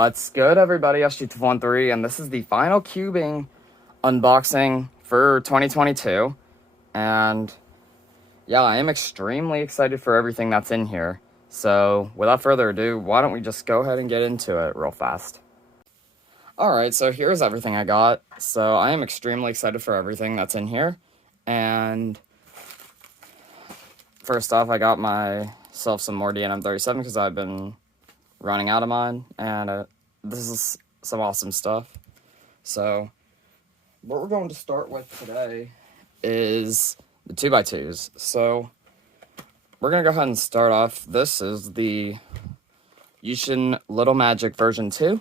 What's good, everybody? SG213, and this is the final cubing unboxing for 2022. And yeah, I am extremely excited for everything that's in here. So without further ado, why don't we just go ahead and get into it real fast. Alright, so here's everything I got. So I am extremely excited for everything that's in here. And first off, I got myself some more DNM37 because I've been running out of mine, and this is some awesome stuff. So what we're going to start with today is the 2x2s. So we're going to go ahead and start off. This is the Yushin Little Magic version 2.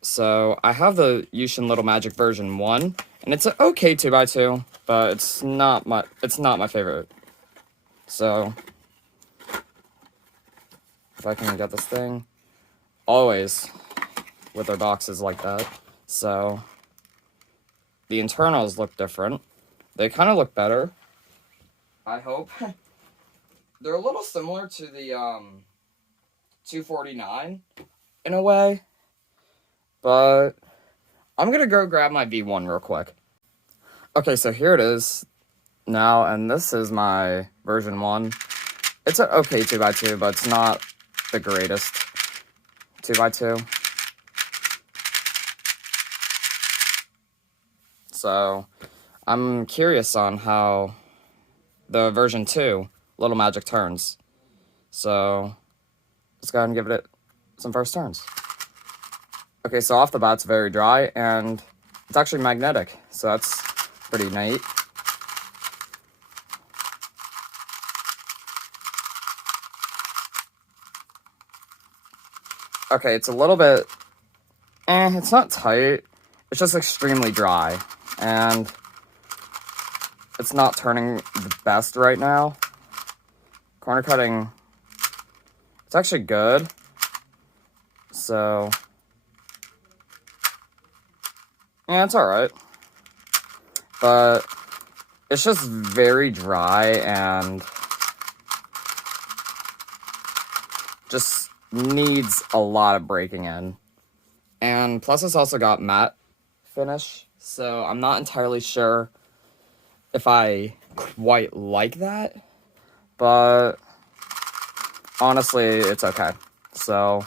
So I have the Yushin Little Magic version 1, and it's an okay 2x2, but it's not my favorite. So if I can get this thing, always with their boxes like that. So the internals look different. They kind of look better, I hope. They're a little similar to the 249 in a way, but I'm gonna go grab my V1 real quick. Okay, so here it is now, and this is my version 1. It's an okay 2x2, but it's not the greatest 2x2. So I'm curious on how the version 2 Little Magic turns. So let's go ahead and give it some first turns. Okay, so off the bat, it's very dry, and it's actually magnetic, so that's pretty neat. Okay, it's a little bit, it's not tight, it's just extremely dry, and it's not turning the best right now. Corner cutting, it's actually good, so, yeah, it's alright, but it's just very dry and just needs a lot of breaking in. And plus it's also got matte finish, so I'm not entirely sure if I quite like that, but honestly, it's okay. So,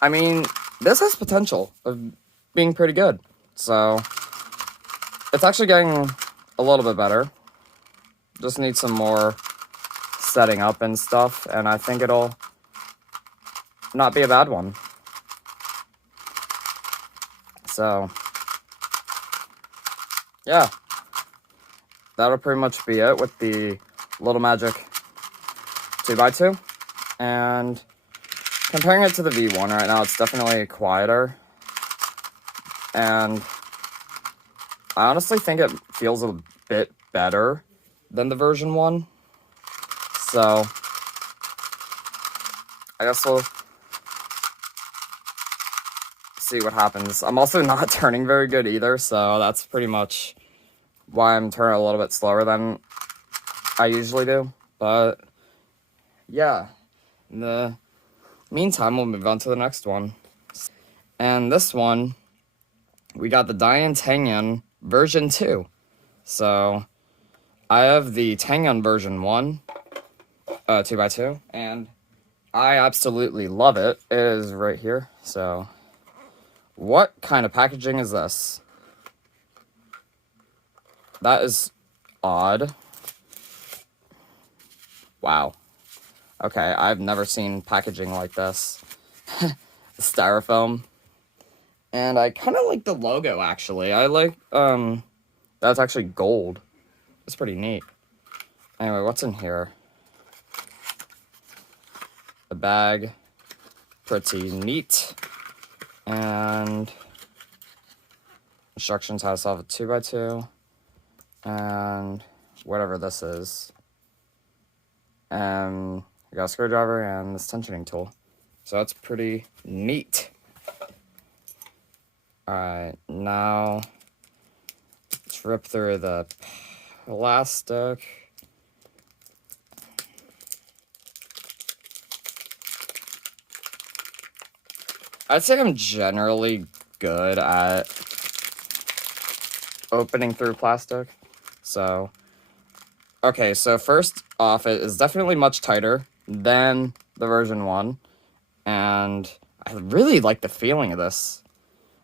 I mean, this has potential of being pretty good, so it's actually getting a little bit better. Just need some more setting up and stuff, and I think it'll not be a bad one. So yeah, that'll pretty much be it with the Little Magic 2x2. And comparing it to the V1 right now, it's definitely quieter, and I honestly think it feels a bit better than the version 1. So I guess we'll see what happens. I'm also not turning very good either, so that's pretty much why I'm turning a little bit slower than I usually do. But yeah, in the meantime, we'll move on to the next one. And this one, we got the Dian Tangyun version 2. So I have the Tangyun version 1, 2x2, and I absolutely love it. It is right here. So what kind of packaging is this? That is odd. Wow. Okay, I've never seen packaging like this. Styrofoam. And I kind of like the logo, actually. I like, that's actually gold. It's pretty neat. Anyway, what's in here? The bag. Pretty neat. And instructions how to solve a 2x2. And whatever this is. I got a screwdriver and this tensioning tool. So that's pretty neat. Alright, now let's rip through the plastic. I'd say I'm generally good at opening through plastic. So, okay, so first off, it is definitely much tighter than the version 1. And I really like the feeling of this.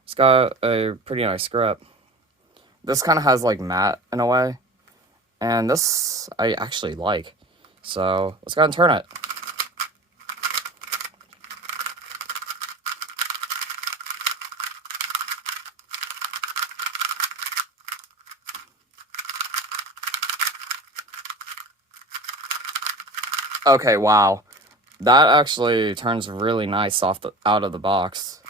It's got a pretty nice grip. This kind of has like matte in a way. And this I actually like. So let's go ahead and turn it. Okay, wow. That actually turns really nice out of the box.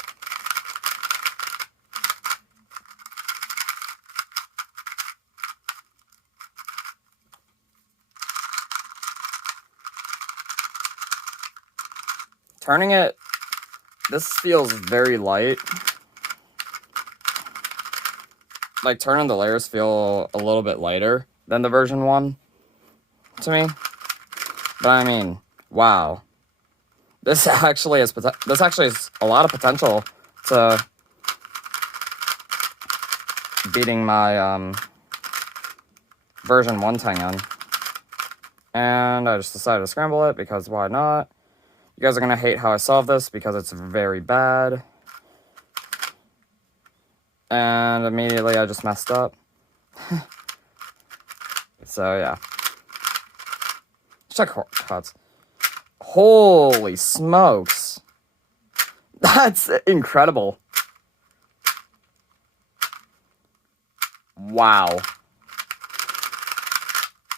Turning it, this feels very light. Like, turning the layers feel a little bit lighter than the version 1 to me. But I mean, wow. This actually has a lot of potential to beating my version 1 Tengen. And I just decided to scramble it because why not? You guys are going to hate how I solved this because it's very bad. And immediately I just messed up. So yeah. Check cuts. Holy smokes. That's incredible. Wow.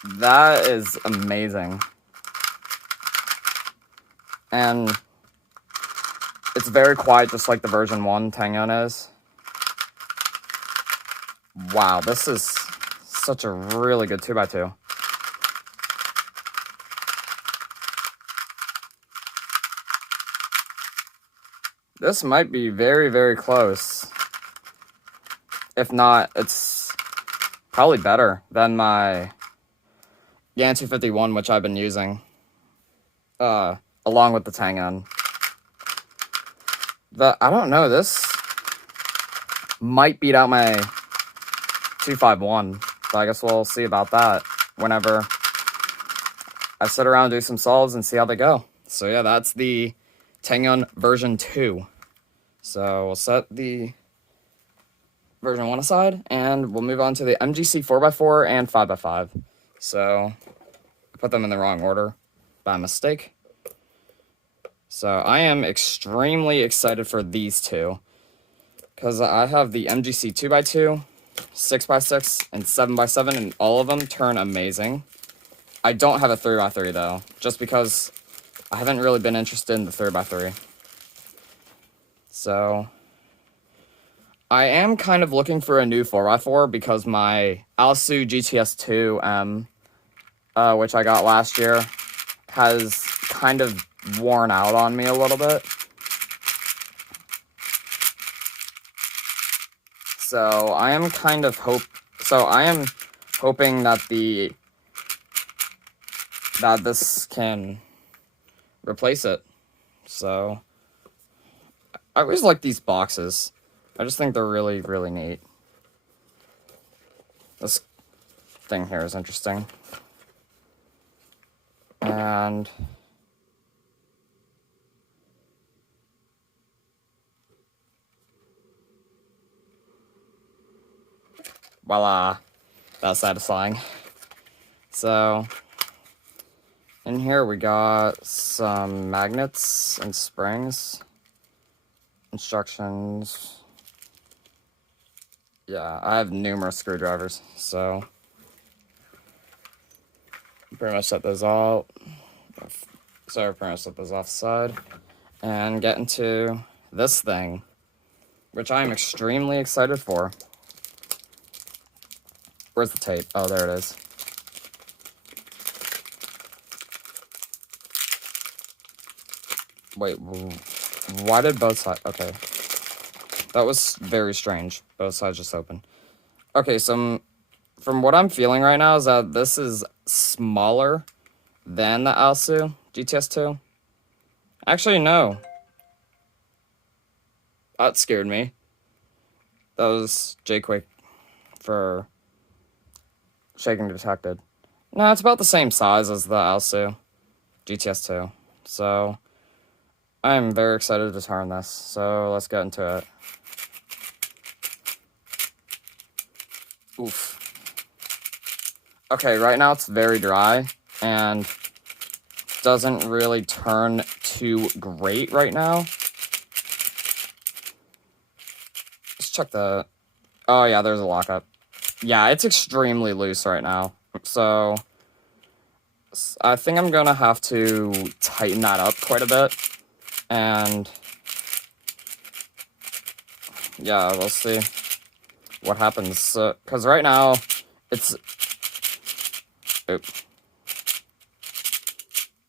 That is amazing. And it's very quiet, just like the version 1 Tengen is. Wow, this is such a really good 2x2. This might be very, very close. If not, it's probably better than my Yan 251, which I've been using. Along with the Tengen. But I don't know, this might beat out my 251. So I guess we'll see about that whenever I sit around and do some solves and see how they go. So yeah, that's the Tengen version 2. So we'll set the version 1 aside, and we'll move on to the MGC 4x4 and 5x5. So I put them in the wrong order by mistake. So I am extremely excited for these two, because I have the MGC 2x2, 6x6, and 7x7, and all of them turn amazing. I don't have a 3x3 though, just because I haven't really been interested in the 3x3. So I am kind of looking for a new 4x4 because my Alsu GTS2M, which I got last year, has kind of worn out on me a little bit. So I am hoping that this can replace it. So I always like these boxes. I just think they're really, really neat. This thing here is interesting. And voila, that's satisfying. So in here we got some magnets and springs, instructions. Yeah, I have numerous screwdrivers, so pretty much set those all. So pretty much set those off the side and get into this thing, which I am extremely excited for. Where's the tape? Oh, there it is. Wait, why did both sides? Okay. That was very strange. Both sides just open. Okay, so from what I'm feeling right now is that this is smaller than the Alsu GTS2. Actually, no. That scared me. That was J-Quake for shaking detected. No, it's about the same size as the Alsu GTS2. So, I'm very excited to turn this. So, let's get into it. Oof. Okay, right now it's very dry, and doesn't really turn too great right now. Let's check the... Oh, yeah, there's a lockup. Yeah, it's extremely loose right now. So, I think I'm gonna have to tighten that up quite a bit. And, yeah, we'll see what happens. Because right now, it's... Oop.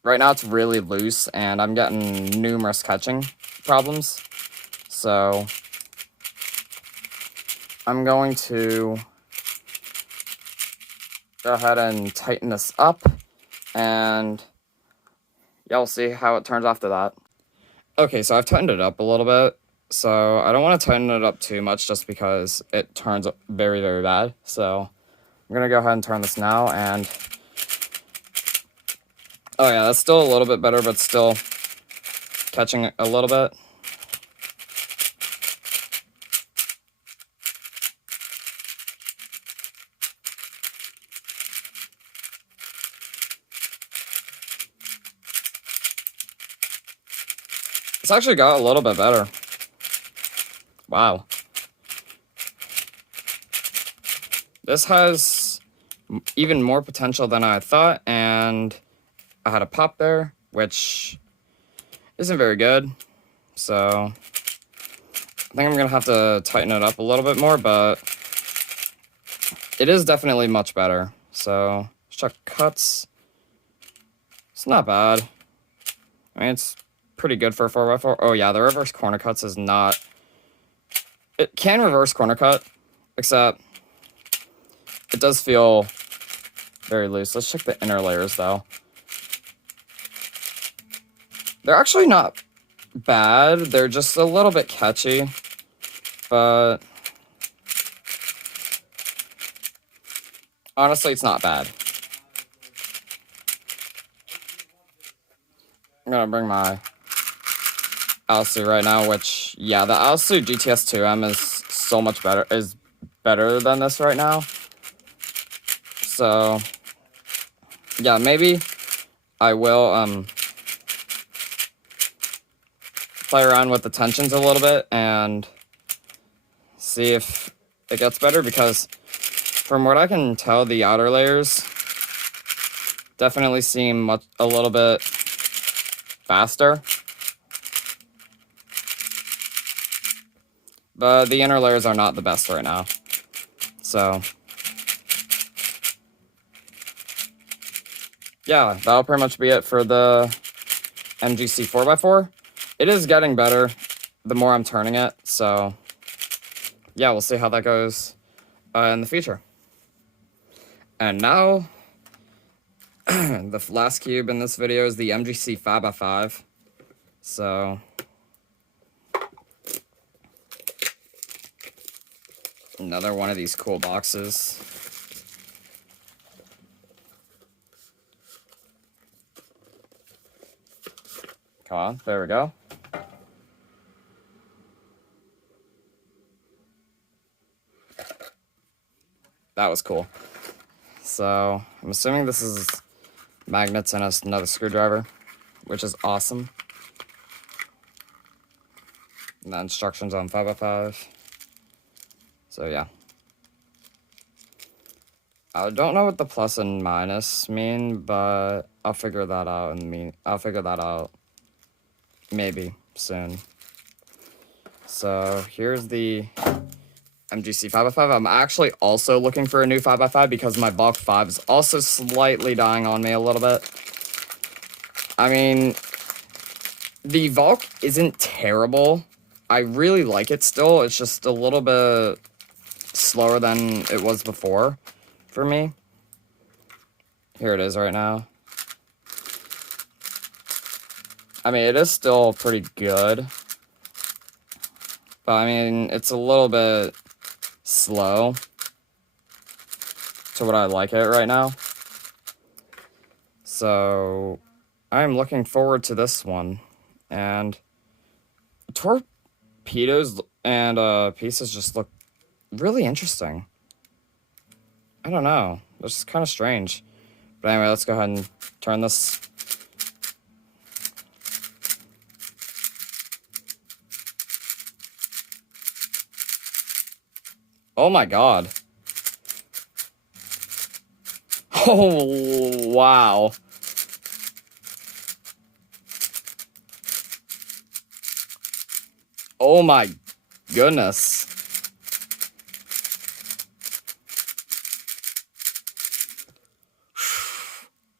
Right now it's really loose, and I'm getting numerous catching problems. So, I'm going to go ahead and tighten this up, and yeah, we'll see how it turns after that. Okay, so I've tightened it up a little bit. So, I don't want to tighten it up too much just because it turns very, very bad. So, I'm going to go ahead and turn this now, and... Oh yeah, that's still a little bit better, but still catching a little bit. It's actually got a little bit better. Wow. This has even more potential than I thought, and I had a pop there, which isn't very good. So, I think I'm going to have to tighten it up a little bit more, but it is definitely much better. So, let's check cuts. It's not bad. I mean, it's pretty good for a 4x4. Oh yeah, the reverse corner cuts is not... It can reverse corner cut, except it does feel very loose. Let's check the inner layers, though. They're actually not bad. They're just a little bit catchy, but honestly, it's not bad. I'm gonna bring my Alsu right now, which, yeah, the Alsu GTS2M is so much better, is better than this right now. So, yeah, maybe I will, play around with the tensions a little bit and see if it gets better, because from what I can tell, the outer layers definitely seem a little bit faster. But the inner layers are not the best right now. So, yeah, that'll pretty much be it for the MGC 4x4. It is getting better the more I'm turning it, so yeah, we'll see how that goes in the future. And now, the last cube in this video is the MGC 5x5. So, another one of these cool boxes. Come on, there we go. That was cool. So, I'm assuming this is magnets and another screwdriver, which is awesome. And the instructions on 5x5. So, yeah. I don't know what the plus and minus mean, but I'll figure that out I'll figure that out maybe soon. So, here's the MGC 5x5. I'm actually also looking for a new 5x5 because my Bulk 5 is also slightly dying on me a little bit. I mean, the Volk isn't terrible. I really like it still. It's just a little bit slower than it was before for me. Here it is right now. I mean, it is still pretty good. But I mean, it's a little bit slow to what I like it right now. So I'm looking forward to this one. And torpedoes and pieces just look really interesting. I don't know. It's just kind of strange. But anyway, let's go ahead and turn this. Oh my god. Oh, wow. Oh my goodness.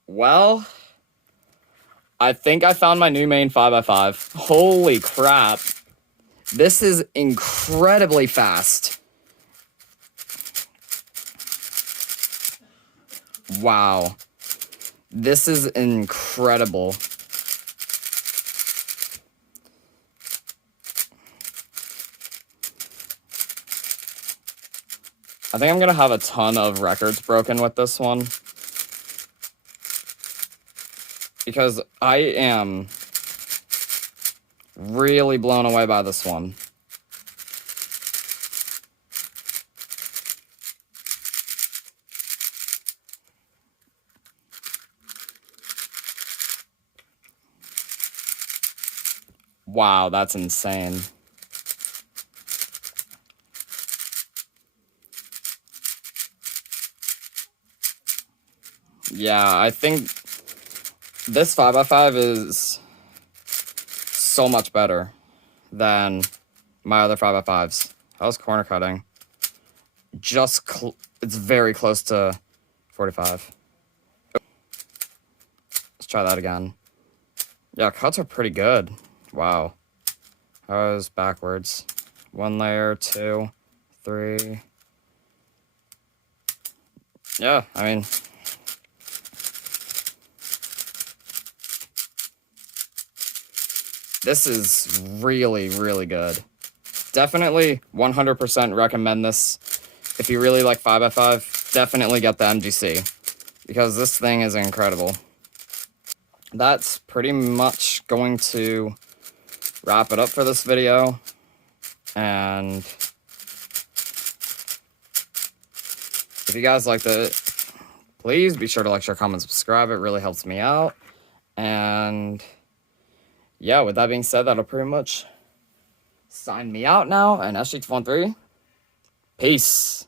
Well, I think I found my new main 5x5. Holy crap. This is incredibly fast. Wow. This is incredible. I think I'm gonna have a ton of records broken with this one. Because I am really blown away by this one. Wow, that's insane. Yeah, I think this 5x5 is so much better than my other 5x5s. How's corner cutting? It's very close to 45. Let's try that again. Yeah, cuts are pretty good. Wow. That was backwards. 1 layer, 2, 3. Yeah, I mean, this is really, really good. Definitely 100% recommend this. If you really like 5x5, definitely get the MGC. Because this thing is incredible. That's pretty much going to wrap it up for this video. And if you guys liked it, please be sure to like, share, comment, subscribe. It really helps me out. And yeah, with that being said, that'll pretty much sign me out now. And SG13, peace.